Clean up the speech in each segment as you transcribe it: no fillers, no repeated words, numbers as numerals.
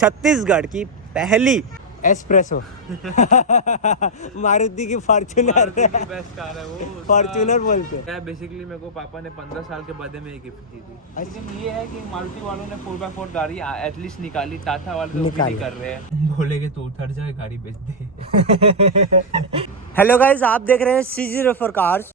छत्तीसगढ़ की पहली एस्प्रेसो मारुति की फॉर्च्यूनर बेस्ट कार है वो। फॉर्च्यूनर बोलते हैं। बेसिकली मेरे को पापा ने 15 साल के बर्थडे में गिफ्ट की थी। लेकिन ये है कि मारुति वालों ने 4x4 गाड़ी एटलीस्ट निकाली, टाटा वाले तो भी नहीं कर रहे हैं। बोलेगे तो उतर जाए, गाड़ी बेच दे। हेलो गाइस, आप देख रहे हैं CG फॉर कार्स।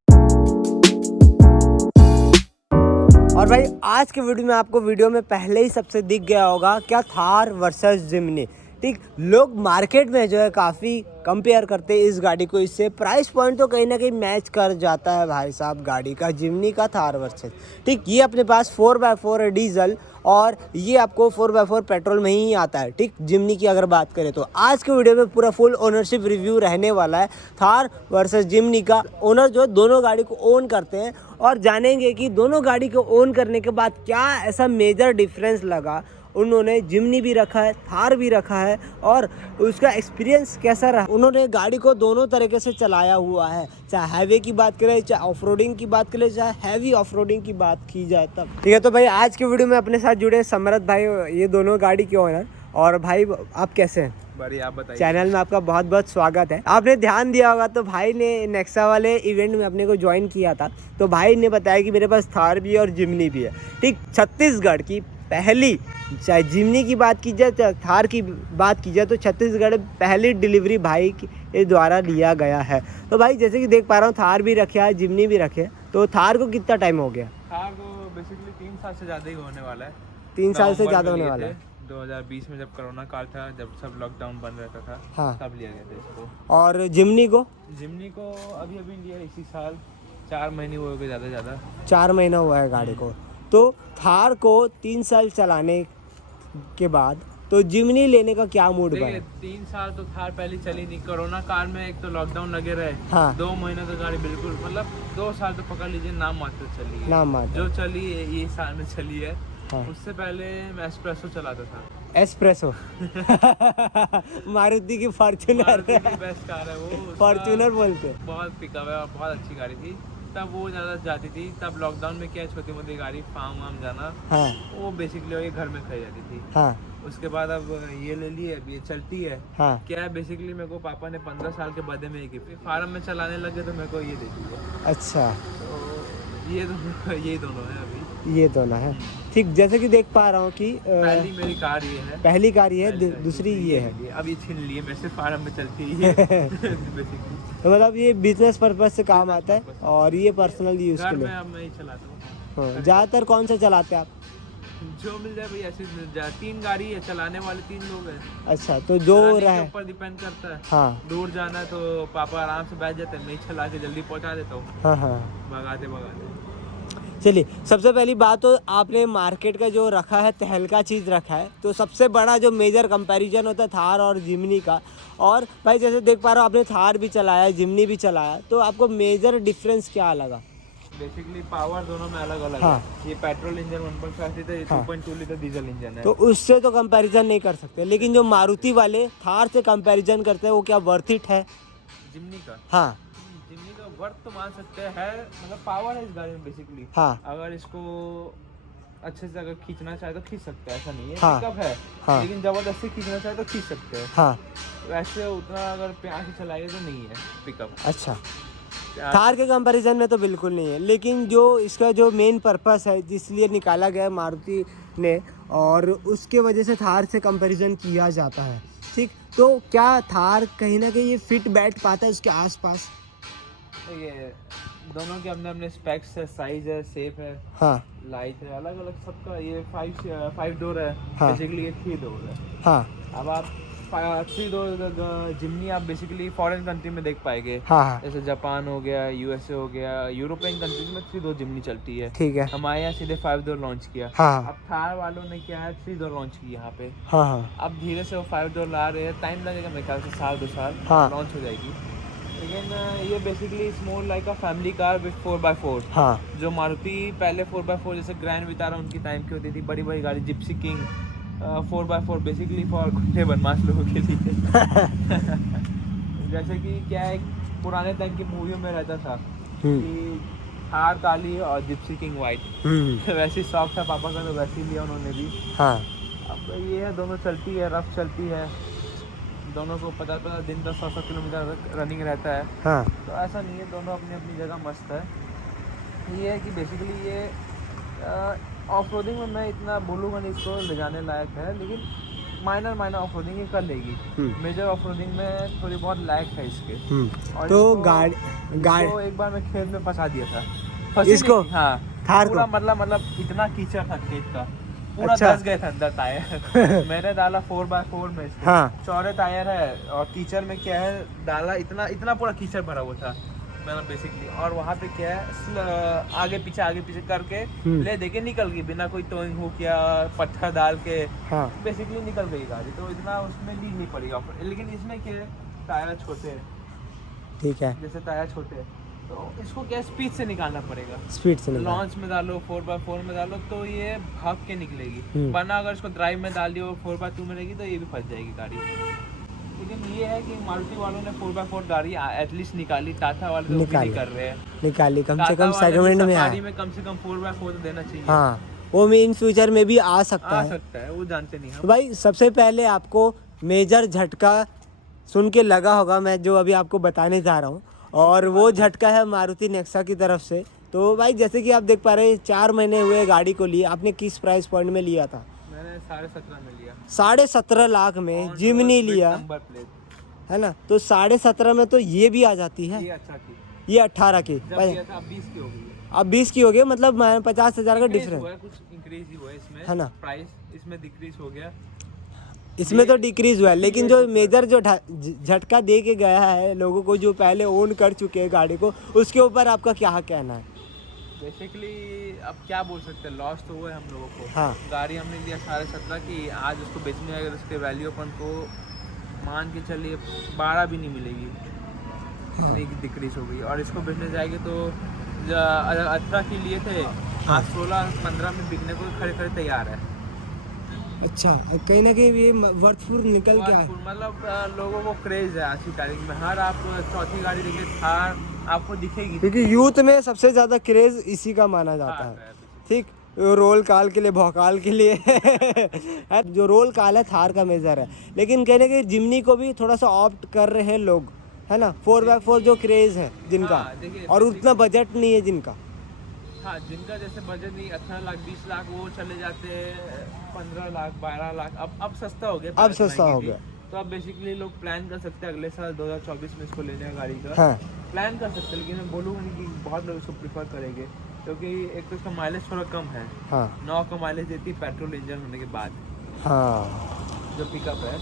और भाई आज के वीडियो में आपको वीडियो में पहले ही सबसे दिख गया होगा क्या, थार वर्सेस जिम्नी। ठीक, लोग मार्केट में जो है काफ़ी कंपेयर करते हैं इस गाड़ी को इससे। प्राइस पॉइंट तो कहीं ना कहीं मैच कर जाता है भाई साहब गाड़ी का, जिम्नी का थार वर्सेस। ठीक, ये अपने पास 4x4 है डीजल और ये आपको 4x4 पेट्रोल में ही आता है। ठीक, जिम्नी की अगर बात करें तो आज के वीडियो में पूरा फुल ओनरशिप रिव्यू रहने वाला है थार वर्सेस जिम्नी का। ओनर जो है दोनों गाड़ी को ओन करते हैं और जानेंगे कि दोनों गाड़ी को ओन करने के बाद क्या ऐसा मेजर डिफरेंस लगा। उन्होंने जिम्नी भी रखा है, थार भी रखा है और उसका एक्सपीरियंस कैसा रहा। उन्होंने गाड़ी को दोनों तरीके से चलाया हुआ है, चाहे हाईवे की बात करें, चाहे ऑफ रोडिंग की बात करें, चाहे हैवी ऑफ रोडिंग की बात की जाए तब। ठीक है, तो भाई आज के वीडियो में अपने साथ जुड़े समरथ भाई, ये दोनों गाड़ी के ओनर। और भाई आप कैसे हैं? बढ़िया, आप बताइए। चैनल में आपका बहुत बहुत स्वागत है। आपने ध्यान दिया होगा तो भाई ने नेक्सा वाले इवेंट में अपने को ज्वाइन किया था, तो भाई ने बताया कि मेरे पास थार भी है और जिम्नी भी है। ठीक, छत्तीसगढ़ की पहली, चाहे जिम्नी की बात की जाए चाहे थार की बात की जाए, तो छत्तीसगढ़ पहली डिलीवरी भाई के द्वारा लिया गया है। तो भाई जैसे कि देख पा रहा हूँ थार भी रखे है, जिम्नी भी रखे है। तो थार को कितना टाइम हो गया? थार को बेसिकली 3 साल से ज़्यादा ही होने वाला है। 3 साल से ज़्यादा होने वाला है। 2020 में जब कोरोना काल था, जब सब लॉकडाउन बंद रहता था, हाँ, तब लिया गया था इसको। और जिम्नी को अभी लिया इसी साल, 4 महीने हुए होंगे ज़्यादा से ज़्यादा। 4 महीना हुआ है गाड़ी को। तो थार को 3 साल चलाने के बाद तो जिम्नी लेने का क्या मूड बना? 3 साल तो थार पहले चली नहीं, कोरोना काल में एक तो लॉकडाउन लगे रहे। हाँ, 2 महीने तो गाड़ी बिल्कुल, मतलब 2 साल तो पकड़ लीजिए नाम मात्र चली है। नाम मात्र जो चली है ये साल में चली है। हाँ। उससे पहले मैं एस्प्रेसो चलाता था। एस्प्रेसो मारुति की फॉर्च्यूनर बेस्ट कार है वो। फॉर्च्यूनर बोलते हैं। बहुत पिकअप है और बहुत अच्छी गाड़ी थी। तब वो ज़्यादा जाती थी, तब लॉकडाउन में क्या छोटी मोटी गाड़ी फार्म वार्म जाना, हाँ वो बेसिकली ये घर में खाई जाती थी। हाँ उसके बाद अब ये ले ली है, अब ये चलती है। हाँ। क्या है बेसिकली मेरे को पापा ने 15 साल के बर्थडे में गिफ्ट, फार्म में चलाने लगे तो मेरे को ये दे दी है। अच्छा, तो ये दोनों है अभी। ये दोनों है। ठीक, जैसे कि देख पा रहा हूँ कि पहली मेरी कार ये है। पहली कार ये है, दूसरी ये है। अब ये छीन लिए मेरे से, फार्म में चलती है बेसिकली। तो मतलब ये बिजनेस पर्पज से काम आता है और ये पर्सनल यूज के घर लिए। में अब मैं ही चलाता हूँ। हाँ, ज़्यादातर कौन सा चलाते हैं आप? जो मिल जाए भाई, ऐसे 3 गाड़ी है, चलाने वाले 3 लोग हैं। अच्छा, तो जो रहे ऊपर डिपेंड करता है। हाँ दूर जाना है तो पापा आराम से बैठ जाते हैं, मैं चला के जल्दी पहुंचा देता हूँ, हाँ हाँ। भगाते। चलिए, सबसे पहली बात तो आपने मार्केट का जो रखा है, तहलका चीज़ रखा है, तो सबसे बड़ा जो मेजर कंपैरिजन होता है थार और जिम्नी का। और भाई जैसे देख पा रहा हूँ आपने थार भी चलाया, जिम्नी भी चलाया, तो आपको मेजर डिफरेंस क्या लगा? बेसिकली पावर दोनों में अलग अलग हाँ। है। ये पेट्रोल इंजन 1.5 लीटर, ये 2.2 लीटर डीजल इंजन है। तो उससे तो कंपैरिजन नहीं कर सकते, लेकिन जो मारुति वाले थार से कंपैरिजन करते हैं वो क्या वर्थ इट है? जिम्नी का, हाँ जिम्नी का वर्थ तो मान सकते हैं, मतलब पावर है इस गाड़ी में बेसिकली। हाँ अगर इसको अच्छे से अगर खींचना चाहे तो खींच सकते हैं, ऐसा नहीं है। हाँ। पिकअप है, हाँ। लेकिन जबरदस्ती खींचना चाहे तो खींच सकते हैं। हाँ। वैसे उतना अगर प्यार से चलाइए तो नहीं है पिकअप। अच्छा, थार के कंपैरिजन में तो बिल्कुल नहीं है, लेकिन जो इसका जो मेन पर्पस है जिसलिए निकाला गया मारुति ने, और उसके वजह से थार से कंपैरिजन किया जाता है। ठीक, तो क्या थार कहीं ना कहीं ये फिट बैठ पाता है उसके आसपास? ये दोनों के अपने अपने स्पेक्स है, साइज है, शेप है, हाँ लाइट है, अलग अलग सबका। ये 5 डोर है, हाँ। बेसिकली ये 3 डोर है। हाँ अब आप 3 डोर जिम्नी आप बेसिकली फॉरेन कंट्री में देख पाएंगे। हाँ हाँ। जैसे जापान हो गया, यूएसए हो गया, यूरोपियन कंट्रीज में 3 डोर जिम्नी चलती है। ठीक है। हमारे यहाँ सीधे 5 डोर लॉन्च किया। हाँ अब थार वालों ने क्या है, 3 डोर लॉन्च की यहाँ पे। हाँ हाँ अब धीरे से वो 5 डोर ला रहे हैं, टाइम लगेगा मेरे ख्याल से 1-2 साल हाँ। लॉन्च हो जाएगी। लेकिन ये basically it's more like a family car with 4x4। हाँ। जो मारुति पहले 4x4 जैसे ग्रैंड विटारा उनकी टाइम की होती थी, बड़ी बड़ी गाड़ी, Gypsy king 4x4 basically for गुंडे बदमाश लोगों के लिए। जैसे कि क्या है, पुराने टाइम की मूवियों में रहता था कि थार काली और जिप्सी किंग वाइट। वैसे शौक था पापा का, तो वैसे ही लिया उन्होंने भी। हाँ। अब ये है, दोनों चलती है, रफ चलती है, दोनों को 50 दिन का 100 किलोमीटर रनिंग रहता है। हाँ तो ऐसा नहीं है, दोनों अपनी अपनी जगह मस्त है। ये है कि बेसिकली ये ऑफ रोडिंग में मैं इतना बोलूँगा नहीं इसको ले जाने लायक है, लेकिन माइनर ऑफ रोडिंग ये कर लेगी। मेजर ऑफ रोडिंग में थोड़ी बहुत लैक है इसके। और तो इसको एक बार मैं खेत में फंसा दिया था। फंसी इसको? नहीं थी, हाँ थार पूरा को? मतलब इतना कीचड़ था खेत का, पूरा अच्छा। धंस गए थे अंदर टायर। मैंने डाला 4x4 में इसको। हाँ। चौड़े टायर है और कीचड़ में क्या है डाला, इतना पूरा कीचड़ भरा हुआ था मतलब बेसिकली। और वहाँ पे क्या है आगे पीछे करके ले देके निकल गई बिना कोई टोइंग हुक या पत्थर डाल के। हाँ। बेसिकली निकल गई गाड़ी, तो इतना उसमें नीड नहीं पड़ेगा। लेकिन इसमें क्या है टायर छोटे हैं, ठीक है, जैसे टायर छोटे हैं तो इसको क्या स्पीड से निकालना पड़ेगा। स्पीड से निकाल। लॉन्च में डालो 4x4 में डालो तो ये भाग के निकलेगी, वरना अगर इसको ड्राइव में डाल दियो 4x2 में रहेगी तो ये भी फंस जाएगी गाड़ी। लेकिन ये है कि मारुति वालों ने 4x4 गाड़ी एटलीस्ट निकाली, टाटा वाले तो भी नहीं कर रहे हैं। निकाली कम से टाटा कम वाले सेगमेंट में सफारी आए। में कम से कम 4x4 तो देना चाहिए। हाँ, वो में इन फ्यूचर में भी आ सकता आ है। सकता है, वो जानते नहीं तो हम। भाई सबसे पहले आपको मेजर झटका सुन के लगा होगा, मैं जो अभी आपको बताने जा रहा हूँ, और वो झटका है मारुति नेक्सा की तरफ से। तो भाई जैसे कि आप देख पा रहे हैं 4 महीने हुए गाड़ी को लिए, आपने किस प्राइस पॉइंट में लिया था? मैंने 17.5 में लिया। 17.5 लाख में जिमनी लिया नंबर प्लेट है ना, तो 17.5 में तो ये भी आ जाती है। ये अच्छा की, ये 18 की, जब लिया था अब 20 की हो गई है। अब 20 की हो गई, मतलब 50,000 का Increase डिफरेंस हुआ है, कुछ इंक्रीज ही हुआ है इसमें, है ना। प्राइस इसमें डिक्रीज हो गया। इसमें तो डिक्रीज हुआ है, लेकिन जो मेजर जो झटका दे के गया है लोगों को जो पहले ओन कर चुके हैं गाड़ी को, उसके ऊपर आपका क्या कहना है? बेसिकली अब क्या बोल सकते हैं, लॉस तो हुआ है हम लोगों को। हाँ। गाड़ी हमने लिया 17.5 की, आज उसको बेचने अगर उसके वैल्यू अपन को मान के चलिए 12 भी नहीं मिलेगी, इतनी डिक्रीज हो गई। और इसको बेचने जाएंगे तो 18 की लिए थे, आज 16-15 में बिकने को खड़े तैयार है। अच्छा, कहीं ना कहीं ये वर्थफुल निकल गया है। मतलब लोगों को क्रेज है आज की तारीख में, हर आप चौथी गाड़ी देखिए थार आपको दिखेगी, क्योंकि यूथ में सबसे ज़्यादा क्रेज इसी का माना जाता है। ठीक, रोल काल के लिए, भौकाल के लिए जो रोल काल है थार का मेजर है, लेकिन कहने के जिमनी को भी थोड़ा सा ऑप्ट कर रहे हैं लोग, है ना। 4x4 जो क्रेज है जिनका, और उतना बजट नहीं है जिनका। हाँ, जिनका जैसे बजट नहीं 18 लाख 20 लाख वो चले जाते हैं 15 लाख 12 लाख। अब सस्ता हो गया, अब सस्ता हो गया। तो अब बेसिकली लोग प्लान कर सकते हैं अगले साल 2024 में इसको लेने का गाड़ी का। हाँ। प्लान कर सकते हैं, लेकिन मैं बोलूँगा नहीं कि बहुत लोग इसको प्रीफर करेंगे, क्योंकि एक तो इसका माइलेज थोड़ा कम है। हाँ। 9 का माइलेज देती है पेट्रोल इंजन होने के बाद। हाँ, जो पिकअप है,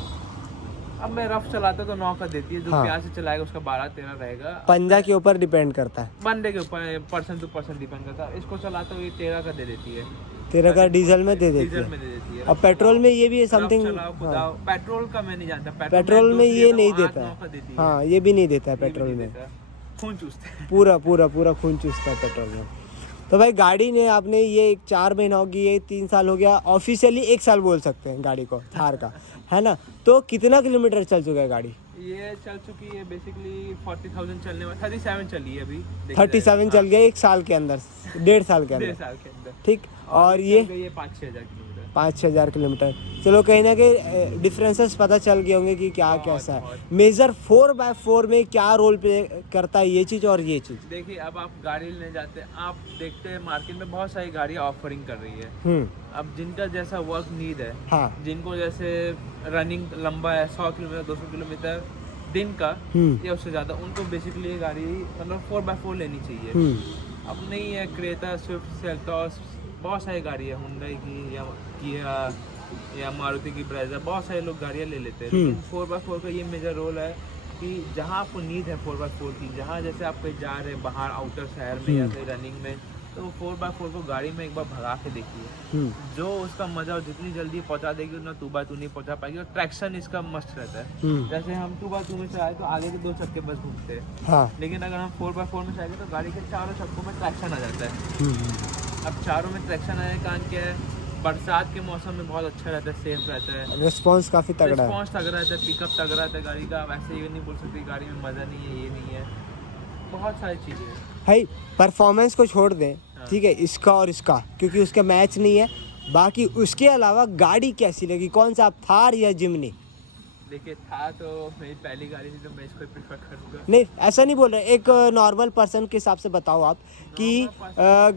अब मैं रफ चलाता तो 9 का देती है, जो हाँ। प्यार से चलाएगा उसका 12-13 रहेगा। पंजा के ऊपर डिपेंड करता है, बंदे के ऊपर पर्सन टू पर्सन डिपेंड करता है। इसको चलाते हुए 13 का दे देती है, 13 का डीजल में दे देती डीजल है। में दे देती है। और पेट्रोल में ये भी समथिंग, पेट्रोल का मैं नहीं जानता, पेट्रोल में ये नहीं देता है। है। हाँ, ये भी नहीं देता है पेट्रोल में, खून चूसते हैं। पूरा खून चूसता है पेट्रोल में। तो भाई गाड़ी ने आपने ये 4 महीना हो गया, ये 3 साल हो गया, ऑफिशियली 1 साल बोल सकते हैं गाड़ी को, थार का, है ना। तो कितना किलोमीटर चल चुका है गाड़ी? ये चल चुकी है बेसिकली 40,000 चलने में, 37 चली है अभी। 37 चल गया 1 साल के अंदर, 1.5 साल के 1.5 अंदर, साल के अंदर। ठीक। और ये 5-6 हज़ार किलोमीटर, 5-6 हज़ार किलोमीटर। चलो कहीं ना कहीं डिफरेंसेस पता चल गए होंगे कि क्या कैसा है। मेजर 4x4 में क्या रोल प्ले करता है ये चीज़ और ये चीज़? देखिए, अब आप गाड़ी लेने जाते हैं, आप देखते हैं मार्केट में बहुत सारी गाड़ियाँ ऑफरिंग कर रही है। अब जिनका जैसा वर्क नीड है, हाँ। जिनको जैसे रनिंग लंबा है 100 किलोमीटर 200 किलोमीटर दिन का या उससे ज़्यादा, उनको बेसिकली ये गाड़ी मतलब 4x4 लेनी चाहिए। अब नहीं है क्रेटा, स्विफ्ट, सेल्टॉस, बहुत सारी गाड़ी है, हुंडई की या किया या मारुति की ब्रेजा, बहुत सारे लोग गाड़ियाँ ले लेते हैं। लेकिन 4x4 का ये मेजर रोल है कि जहाँ आपको नीड है 4x4 की, जहाँ जैसे आप कहीं जा रहे हैं बाहर आउटर शहर में या कहीं रनिंग में, तो 4x4 को गाड़ी में एक बार भगा के देखिए, जो उसका मजा, और जितनी जल्दी पहुंचा देगी उतना 2x2 नहीं पहुंचा पाएगी। और ट्रैक्शन इसका मस्त रहता है। जैसे हम 2x2 में चलाए तो आगे के 2 चक्के बस घूमते हैं, हाँ। लेकिन अगर हम 4x4 में चलाएंगे तो गाड़ी के चारों चक्कों में ट्रैक्शन आ जाता है। अब चारों में ट्रैक्शन आने का कारण क्या है, बरसात के मौसम में बहुत अच्छा रहता है, सेफ रहता है, रिस्पॉन्स काफ़ी तगड़ा है, रिस्पॉन्स तगड़ा रहता है, पिकअप तगड़ा रहता है गाड़ी का। वैसे ये नहीं बोल सकते गाड़ी में मज़ा नहीं है, ये नहीं है, बहुत सारी चीज़ें हैं भाई। परफॉर्मेंस को छोड़ दें, ठीक है, इसका और इसका, क्योंकि उसका मैच नहीं है, बाकी उसके अलावा गाड़ी कैसी लगी, कौन सा आप, थार या जिमनी? देखिए था तो मेरी पहली गाड़ी थी तो मैं इसको प्रेफर करूँगा। नहीं ऐसा नहीं बोल रहे, एक नॉर्मल पर्सन के हिसाब से बताओ आप कि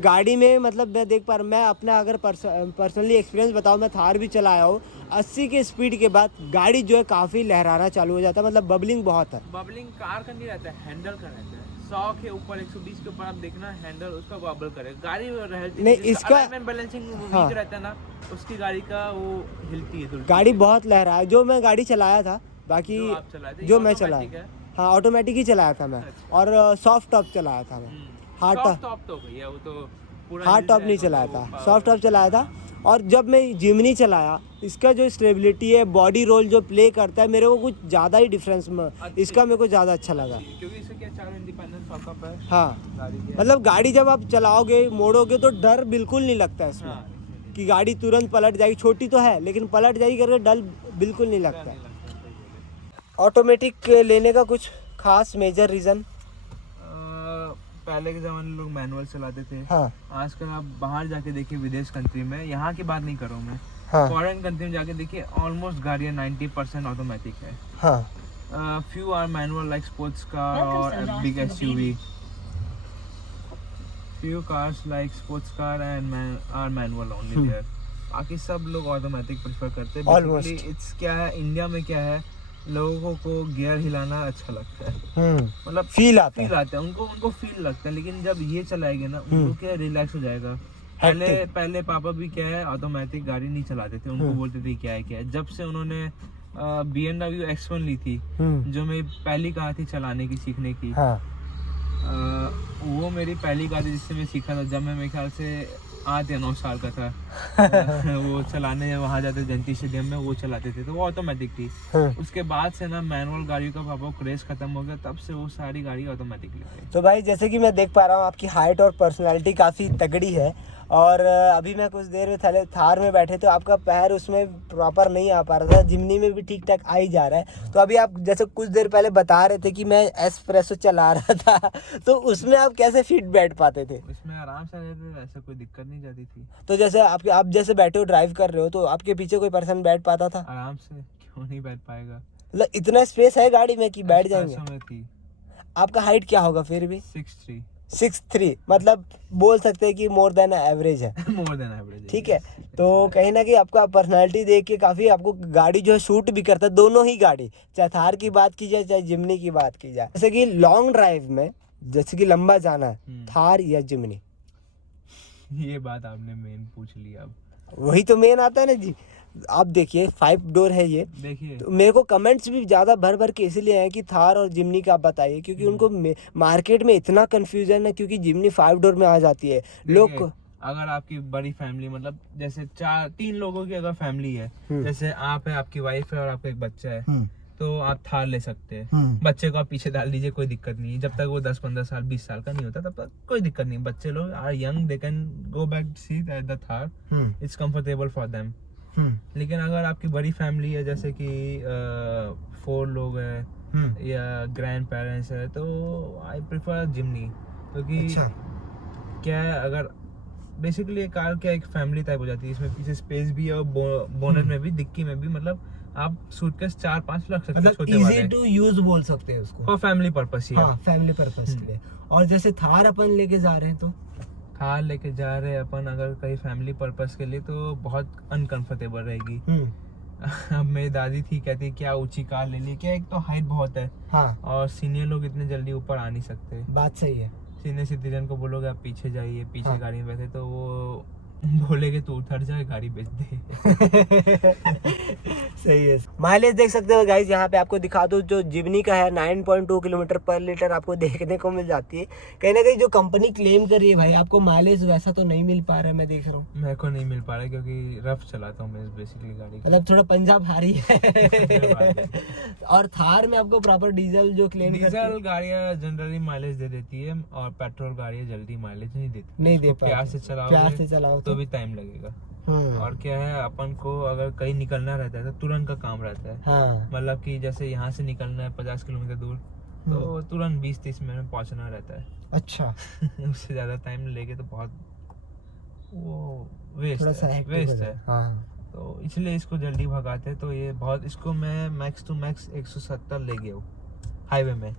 गाड़ी में मतलब मैं देख पा रहा हूँ, मैं अपना अगर पर्सनली एक्सपीरियंस बताऊँ, मैं थार भी चलाया हूँ, 80 के स्पीड के बाद गाड़ी जो है काफ़ी लहराना चालू हो जाता है, मतलब बबलिंग बहुत है। बबलिंग कार का नहीं रहता है, हैंडल का रहता है। 100 के ऊपर 120 के ऊपर आप देखना हैंडल उसका बबल करे, गाड़ी रहती नहीं, है इसका अलाइनमेंट बैलेंसिंग हाँ। वीक रहता है ना, उसकी गाड़ी का वो हिलती है थोड़ी। गाड़ी बहुत लहरा है, जो मैं गाड़ी चलाया था, बाकी जो आप चलाए थे, जो ये मैं automatic चलाया, है? हाँ ऑटोमेटिक ही चलाया था मैं, अच्छा। और सॉफ्ट टॉप चलाया था मैं, हार्ड सॉफ्ट टॉप, टॉप तो भैया वो तो पूरा हार्ड हिल टॉप नहीं जाएगा, चलाया तो था, power सॉफ्ट टॉप चलाया था। हाँ। और जब मैं जिमनी चलाया, इसका जो स्टेबिलिटी है, बॉडी रोल जो प्ले करता है, मेरे को कुछ ज़्यादा ही डिफरेंस में अच्छी इसका है। मेरे को ज़्यादा अच्छा लगा। क्योंकि इससे क्या 4 इंडिपेंडेंट लॉकअप है हाँ, गाड़ी के। मतलब गाड़ी जब आप चलाओगे मोड़ोगे तो डर बिल्कुल नहीं लगता है इसमें, हाँ, कि गाड़ी तुरंत पलट जाएगी, छोटी तो है लेकिन पलट जाएगी करके डर बिल्कुल नहीं लगता है। ऑटोमेटिक लेने का कुछ खास मेजर रीज़न? पहले के ज़माने में लोग मैनुअल चलाते थे। हाँ आजकल आप बाहर जाके देखिए विदेश कंट्री में, यहाँ की बात नहीं कर रहा हूँ मैं, हाँ फॉरेन कंट्री में जाके देखिए ऑलमोस्ट गाड़ियाँ 90% ऑटोमेटिक है। हाँ few are manual like sports car और big SUV. Few cars like sports car and are manual only there. बाकी सब लोग ऑटोमेटिक प्रेफर करते हैं। Almost. बेसिकली इट्स क्या है, इंडिया में क्या है, लोगों को गियर हिलाना अच्छा लगता है, मतलब फील आता फील है। आता है उनको फील लगता है। लेकिन जब ये चलाएंगे ना उनको क्या रिलैक्स हो जाएगा। पहले पापा भी क्या है ऑटोमेटिक गाड़ी नहीं चलाते थे, उनको बोलते थे क्या है। जब से उन्होंने BMW X1 ली थी, जो मेरी पहली कार थी चलाने की, सीखने की, हाँ वो मेरी पहली कार थी जिससे मैं सीखा था। जब मैं मेरे ख्याल से 8 या 9 साल का था वो चलाने वहाँ जाते जयंती स्टेडियम में, वो चलाते थे तो वो ऑटोमेटिक थी। उसके बाद से ना मैनुअल गाड़ियों का पापा क्रेज खत्म हो गया, तब से वो सारी गाड़ी ऑटोमेटिक ले गई। तो भाई जैसे कि मैं देख पा रहा हूँ आपकी हाइट और पर्सनालिटी काफ़ी तगड़ी है, और अभी मैं कुछ देर में थार में बैठे तो आपका पैर उसमें प्रॉपर नहीं आ पा रहा था, जिमनी में भी ठीक ठाक आ ही जा रहा है। तो अभी आप जैसे कुछ देर पहले बता रहे थे कि मैं एस्प्रेसो चला रहा था तो उसमें आप कैसे फिट बैठ पाते थे? उसमें आराम से रहते थे, ऐसा कोई दिक्कत नहीं जाती थी। तो जैसे आप जैसे बैठे हो ड्राइव कर रहे हो तो आपके पीछे कोई पर्सन बैठ पाता था? आराम से, क्यों नहीं बैठ पाएगा। मतलब इतना स्पेस है गाड़ी में कि बैठ जाएंगे? एस्प्रेसो में थी। आपका हाइट क्या होगा फिर भी? 6'3". 6'3", मतलब बोल सकते हैं कि मोर देन एवरेज है। More than average. ठीक है, तो कहीं ना कहीं आपका पर्सनालिटी देख के काफ़ी आपको गाड़ी जो है सूट भी करता है, दोनों ही गाड़ी, चाहे थार की बात की जाए चाहे जिमनी की बात की जाए। जैसे कि लॉन्ग ड्राइव में, जैसे कि लंबा जाना है, थार या जिमनी? ये बात आपने मेन पूछ लिया। अब वही तो मेन आता है ना जी। आप देखिए 5 डोर है ये, देखिए तो मेरे को कमेंट्स भी ज़्यादा भर भर के इसलिए हैं कि थार और जिमनी का आप बताइए, क्योंकि उनको मार्केट में इतना कंफ्यूजन है, क्योंकि जिमनी 5 डोर में आ जाती है लोग। अगर आपकी बड़ी फैमिली, मतलब जैसे 3 लोगों की अगर फैमिली है, जैसे आप है, आपकी वाइफ है और आपका एक बच्चा है, तो आप थार ले सकते हैं। बच्चे को आप पीछे डाल दीजिए, कोई दिक्कत नहीं है। जब तक वो 10-15 साल 20 साल का नहीं होता तब तक कोई दिक्कत नहीं। बच्चे लोग are young, they can go back seat at the Thar, it's comfortable for them. लेकिन अगर आपकी बड़ी फैमिली है, जैसे कि 4 लोग हैं या ग्रैंड पेरेंट्स है, तो आई प्रेफर जिमनी। क्योंकि क्या है, अगर बेसिकली कार क्या एक फैमिली टाइप हो जाती है, इसमें पीछे स्पेस भी है और बोनट में भी, डिक्की में भी, मतलब आप सूटकेस 4-5 रख सकते हैं, छोटे वाले। इजी टू यूज बोल सकते हैं उसको, फॉर फैमिली पर्पस ही। हाँ, फैमिली पर्पस के लिए। और जैसे थार अपन लेके जा रहे हैं, तो थार लेके जा रहे हैं अपन अगर कहीं फैमिली पर्पस के लिए, तो बहुत अनकंफर्टेबल रहेगी। अब मेरी दादी थी, कहती क्या ऊंची कार ले ली, क्या एक तो हाइट बहुत है, हाँ, और सीनियर लोग इतने जल्दी ऊपर आ नहीं सकते। बात सही है। सीनियर सिटीजन को बोलोगे आप पीछे जाइए, पीछे हाँ, गाड़ी में बैठे, तो वो बोलेगे तो उतर जाए, गाड़ी बेच दे। सही है। माइलेज देख सकते हो गाइस, यहाँ पे आपको दिखा दूँ, जो जिमनी का है 9.2 किलोमीटर पर लीटर आपको देखने को मिल जाती है। कहीं ना कहीं जो कंपनी क्लेम कर रही है भाई, आपको माइलेज वैसा तो नहीं मिल पा रहा है, मैं देख रहा हूँ। मेरे को नहीं मिल पा रहा है क्योंकि रफ चलाता हूँ मैं बेसिकली गाड़ी, मतलब थोड़ा पंजाब हारी है। और थार में आपको प्रॉपर डीजल जो क्लेम, डीजल गाड़ियाँ जनरली माइलेज दे देती है, और पेट्रोल गाड़ियाँ जल्दी माइलेज नहीं देती, नहीं दे प्यार से चलाओ तो भी टाइम लगेगा। और क्या है, अपन को अगर कहीं निकलना रहता है तो तुरंत का काम रहता है। हाँ। मतलब कि जैसे यहाँ से निकलना है 50 किलोमीटर दूर, तो तुरंत 20-30 मिनट में पहुँचना रहता है। अच्छा। उससे ज़्यादा टाइम लेके तो बहुत वो वेस्ट थोड़ा सा है, hectic वेस्ट हो है। जाए। हाँ तो इसलिए इसको जल्दी भगाते हैं। तो ये बहुत, इसको मैं मैक्स टू मैक्स 170 ले गया हूँ हाईवे में।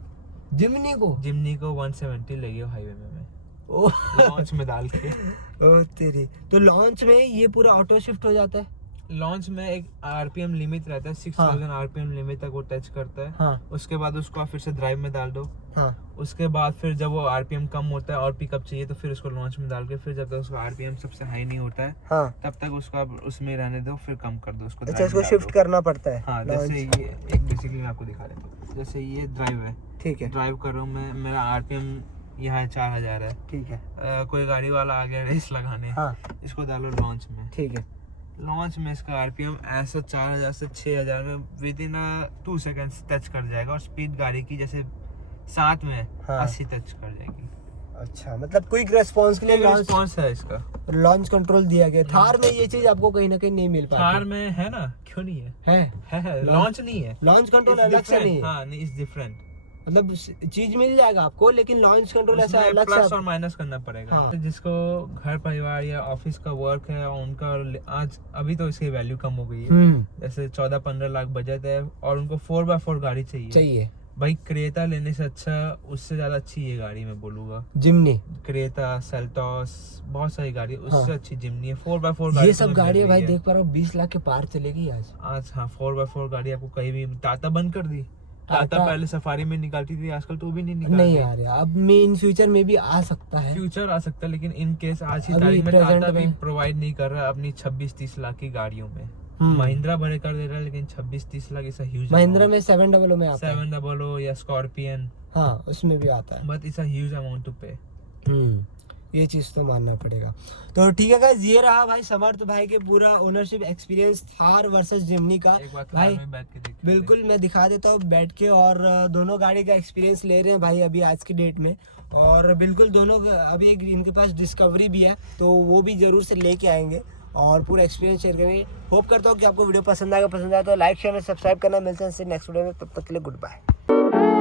जिमनी को जिमनी को 170 ले गया हूँ हाईवे में मैं, ओ लॉन्च में डाल के। ओ तेरी, तो लॉन्च में ये पूरा ऑटो शिफ्ट हो जाता है? लॉन्च में एक आरपीएम लिमिट रहता है, 6000 आरपीएम लिमिट तक वो टच करता है। हाँ उसके बाद उसको आप फिर से ड्राइव में डाल दो। हाँ उसके बाद फिर जब वो आरपीएम कम होता है और पिकअप चाहिए तो फिर उसको लॉन्च में डाल के, फिर जब तक उसका आरपीएम सबसे हाई नहीं होता है हाँ। तब तक उसको आप उसमें रहने दो, फिर कम कर दो उसको। अच्छा, drive इसको में डाल शिफ्ट दो। करना पड़ता है? हाँ, launch। जैसे ये एक बेसिकली मैं आपको दिखा देता हूँ। जैसे ये ड्राइव है, ठीक है ड्राइव कर रहा हूँ मैं, मेरा आरपीएम यहाँ 4000 है। ठीक है। कोई गाड़ी वाला आ गया रेस लगाने, हाँ इसको डालो लॉन्च में। ठीक है। लॉन्च में इसका आरपीएम ऐसा 4000 से 6000 में विद इन 2 सेकेंड्स टच कर जाएगा, और स्पीड गाड़ी की जैसे 7 में हाँ। 80 टच कर जाएगी। अच्छा, मतलब क्विक रेस्पॉन्स के लिए रिस्पॉन्स है इसका, लॉन्च कंट्रोल दिया गया। थार में ये चीज आपको कहीं ना कहीं नहीं मिल पाती थार में है ना, क्यों नहीं है? है लॉन्च नहीं है, लॉन्च कंट्रोल अलग से नहीं है। हाँ नहीं, इज डिफरेंट। मतलब चीज मिल जाएगा आपको, लेकिन लॉन्च कंट्रोल ऐसा उसमें अलग प्लस से और माइनस करना पड़ेगा। हाँ। जिसको घर परिवार या ऑफिस का वर्क है और उनका आज अभी तो इसकी वैल्यू कम हो गई है, जैसे 14-15 लाख बजट है और उनको 4x4 गाड़ी चाहिए। भाई क्रेटा लेने से अच्छा, उससे ज्यादा अच्छी ये गाड़ी मैं बोलूंगा, जिमनी। क्रेटा, सेल्टॉस, बहुत सारी गाड़ी, उससे हाँ। अच्छी जिमनी है। 4x4 गाड़ी ये सब तुम्हें मिल गाड़ियां भाई रही है देख पा रहा हूँ 20 लाख के पार चलेगी आज। आज। हाँ, 4x4 गाड़ी आपको कहीं भी, टाटा बंद कर दी। टाटा पहले सफारी में निकालती थी, आजकल तो भी नहीं निकालती। नहीं आ रहा, अब में इन फ्यूचर में भी आ सकता है। फ्यूचर आ सकता है, लेकिन इन केस आज की अभी तारीख में present टाटा भी में। प्रोवाइड नहीं कर रहा अपनी 26-30 लाख की गाड़ियों में। हम्म। महिंद्रा बड़े कर दे रहा है, लेकिन 26-30 लाख इज ह्यूज। महिंद्रा में 700 में आता है। 700 या स्कॉर्पियन, हाँ उसमें भी आता है। But it's a huge amount to pay. ये चीज तो मानना पड़ेगा। तो ठीक है गाइस, ये रहा भाई समर्थ भाई के पूरा ओनरशिप एक्सपीरियंस थार वर्सेस जिमनी का। एक बार भाई कार में बैठ के देखते हैं। बिल्कुल मैं दिखा देता हूँ बैठ के, और दोनों गाड़ी का एक्सपीरियंस ले रहे हैं भाई अभी आज की डेट में। और बिल्कुल दोनों अभी एक इनके पास डिस्कवरी भी है, तो वो भी जरूर से लेके आएंगे और पूरा एक्सपीरियंस शेयर करेंगे। होप करता हूँ कि आपको वीडियो पसंद आएगा तो लाइक शेयर और सब्सक्राइब करना। मिलते हैं नेक्स्ट वीडियो में, तब तक के लिए गुड बाय।